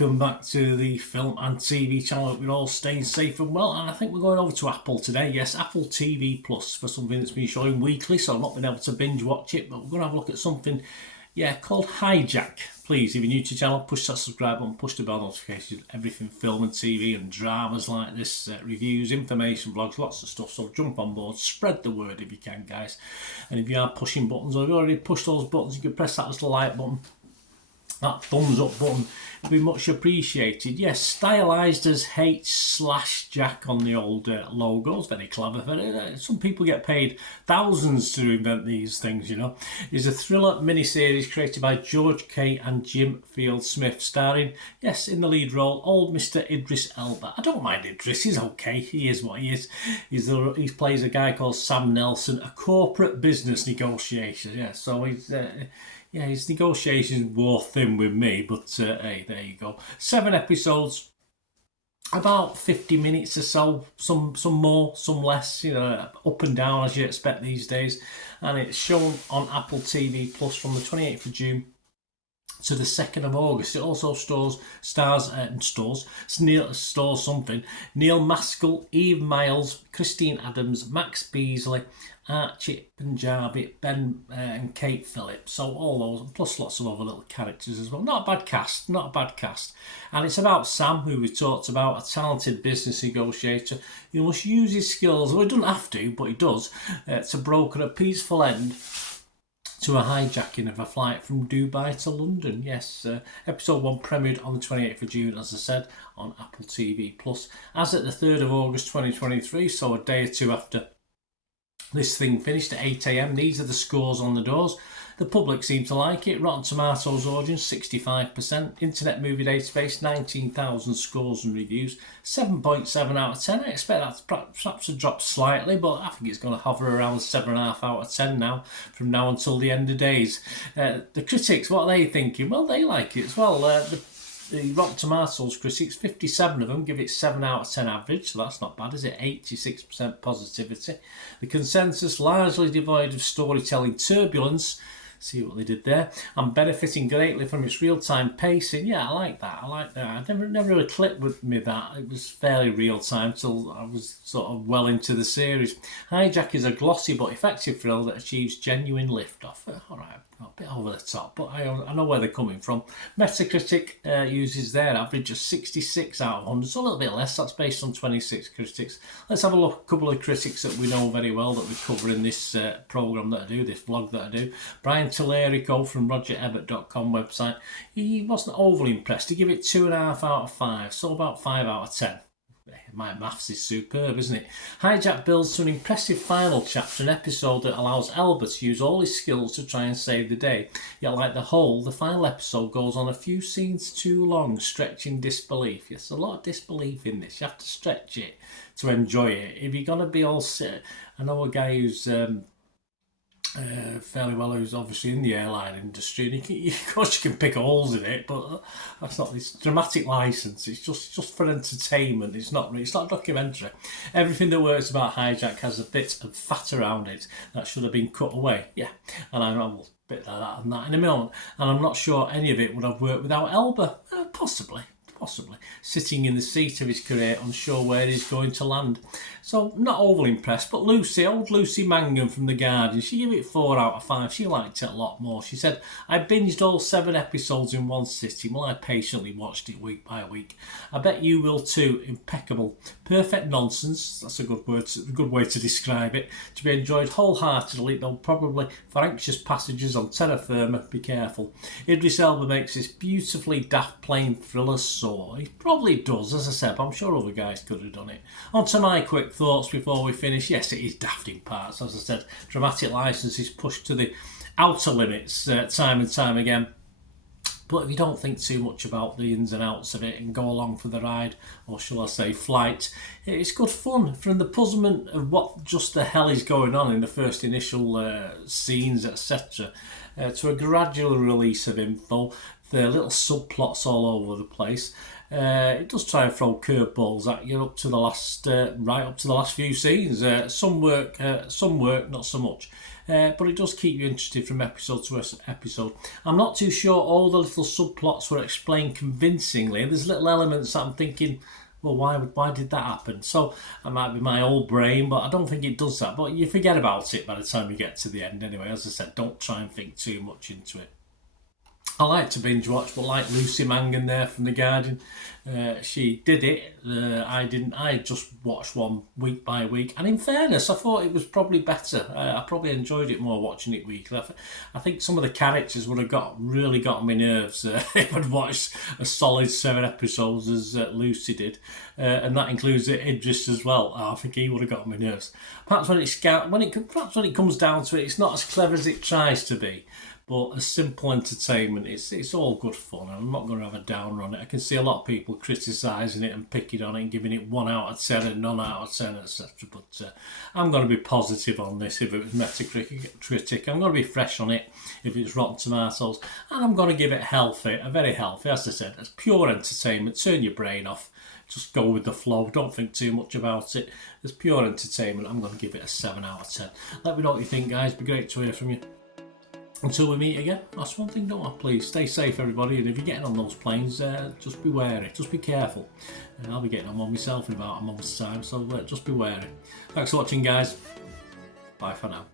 welcome back to the film and TV channel. We're all staying safe and well, and I think we're going over to Apple today. Yes, Apple TV Plus for something that's been showing weekly, so I've not been able to binge watch it, but we're going to have a look at something, called HIJACK. Please, if you're new to the channel, push that subscribe button, push the bell notification, everything film and TV and dramas like this, reviews, information, vlogs, lots of stuff, so jump on board, spread the word if you can, guys. And if you are pushing buttons, or if you already pushed those buttons, you can press that little like button, that thumbs up button would be much appreciated. Yes, stylised as H/Jack on the old logos. Very clever. Some people get paid thousands to invent these things, you know. It's a thriller miniseries created by George Kay and Jim Field Smith, starring, yes, in the lead role, old Mr. Idris Elba. I don't mind Idris, he's okay. He is what he is. He plays a guy called Sam Nelson, a corporate business negotiator. Yeah, so he's... his negotiations wore thin with me, but hey, there you go. 7 episodes, about 50 minutes or so, some more, some less, up and down as you expect these days. And it's shown on Apple TV Plus from the 28th of June to the 2nd of August. It also stars Neil Maskell, Eve Miles, Christine Adams, Max Beasley, Archie Punjabi, Ben and Kate Phillips. So all those, plus lots of other little characters as well. Not a bad cast. And it's about Sam, who we talked about, a talented business negotiator who must use his skills, well, he doesn't have to, but he does, to broker a peaceful end to a hijacking of a flight from Dubai to London. Yes, episode 1 premiered on the 28th of June, as I said, on Apple TV Plus. As at the 3rd of August 2023, so a day or two after this thing finished at 8 AM. These are the scores on the doors. The public seem to like it. Rotten Tomatoes audience, 65%. Internet Movie Database, 19,000 scores and reviews. 7.7 out of 10. I expect that perhaps to drop slightly, but I think it's going to hover around 7.5 out of 10 now, from now until the end of days. The critics, what are they thinking? Well, they like it as well. The Rotten Tomatoes critics, 57 of them give it 7 out of 10 average, so that's not bad, is it? 86% positivity. The consensus, largely devoid of storytelling turbulence, see what they did there, and benefiting greatly from its real-time pacing. Yeah, I like that. I never really clicked with me that. It was fairly real-time till I was sort of well into the series. HIJACK is a glossy but effective thrill that achieves genuine lift-off. All right, a bit over the top, but I know where they're coming from. Metacritic uses their average of 66 out of 100, so a little bit less. That's based on 26 critics. Let's have a look at a couple of critics that we know very well that we cover in this programme that I do, this vlog that I do. Brian Tillerico from RogerEbbett.com website. He wasn't overly impressed. He gave it 2.5 out of 5, so about 5 out of 10. My maths is superb, isn't it? HIJACK builds to an impressive final chapter, an episode that allows Elba to use all his skills to try and save the day. Yet, like the whole, the final episode goes on a few scenes too long, stretching disbelief. Yes, a lot of disbelief in this. You have to stretch it to enjoy it. If you're going to be all... I know a guy who's... fairly well, who's obviously in the airline industry, and of course you can pick holes in it, but that's not this dramatic license. It's just for entertainment. It's not a documentary. Everything that works about HIJACK has a bit of fat around it that should have been cut away. Yeah, and I know a bit like that and that in a moment, and I'm not sure any of it would have worked without Elba. Possibly sitting in the seat of his career, unsure where he's going to land. So not overly impressed, but old Lucy Mangan from The Guardian, she gave it 4 out of 5. She liked it a lot more. She said, I binged all 7 episodes in one sitting while I patiently watched it week by week. I bet you will too. Impeccable. Perfect nonsense, that's a good way to describe it, to be enjoyed wholeheartedly, though probably for anxious passengers on terra firma, be careful. Idris Elba makes this beautifully daft plain thriller soar. He probably does, as I said, but I'm sure other guys could have done it. On to my quick thoughts before we finish. Yes, it is daft in parts, as I said. Dramatic licence is pushed to the outer limits time and time again. But if you don't think too much about the ins and outs of it and go along for the ride, or shall I say flight, it's good fun. From the puzzlement of what just the hell is going on in the first initial scenes, etc., to a gradual release of info, the little subplots all over the place. It does try and throw curveballs at you up to the last, right up to the last few scenes. Some work, not so much. but it does keep you interested from episode to episode. I'm not too sure all the little subplots were explained convincingly. There's little elements that I'm thinking, well, why did that happen? So that might be my old brain, but I don't think it does that. But you forget about it by the time you get to the end anyway. As I said, don't try and think too much into it. I like to binge watch, but like Lucy Mangan there from The Guardian, she did it. I didn't. I just watched one week by week, and in fairness, I thought it was probably better. I probably enjoyed it more watching it weekly. I think some of the characters would have really got on my nerves if I'd watched a solid 7 episodes as Lucy did, and that includes Idris as well. I think he would have got on my nerves. Perhaps when it comes down to it, it's not as clever as it tries to be. But as simple entertainment, it's all good fun. I'm not going to have a downer on it. I can see a lot of people criticising it and picking on it and giving it 1 out of 10 and none out of 10, etc. But I'm going to be positive on this if it was Metacritic. I'm going to be fresh on it if it's Rotten Tomatoes. And I'm going to give it very healthy, as I said. It's pure entertainment. Turn your brain off. Just go with the flow. Don't think too much about it. It's pure entertainment. I'm going to give it a 7 out of 10. Let me know what you think, guys. It'd be great to hear from you. Until we meet again, that's one thing, don't I? Please stay safe, everybody. And if you're getting on those planes, just be wary, just be careful. I'll be getting on one myself in about a month's time, so just be wary. Thanks for watching, guys. Bye for now.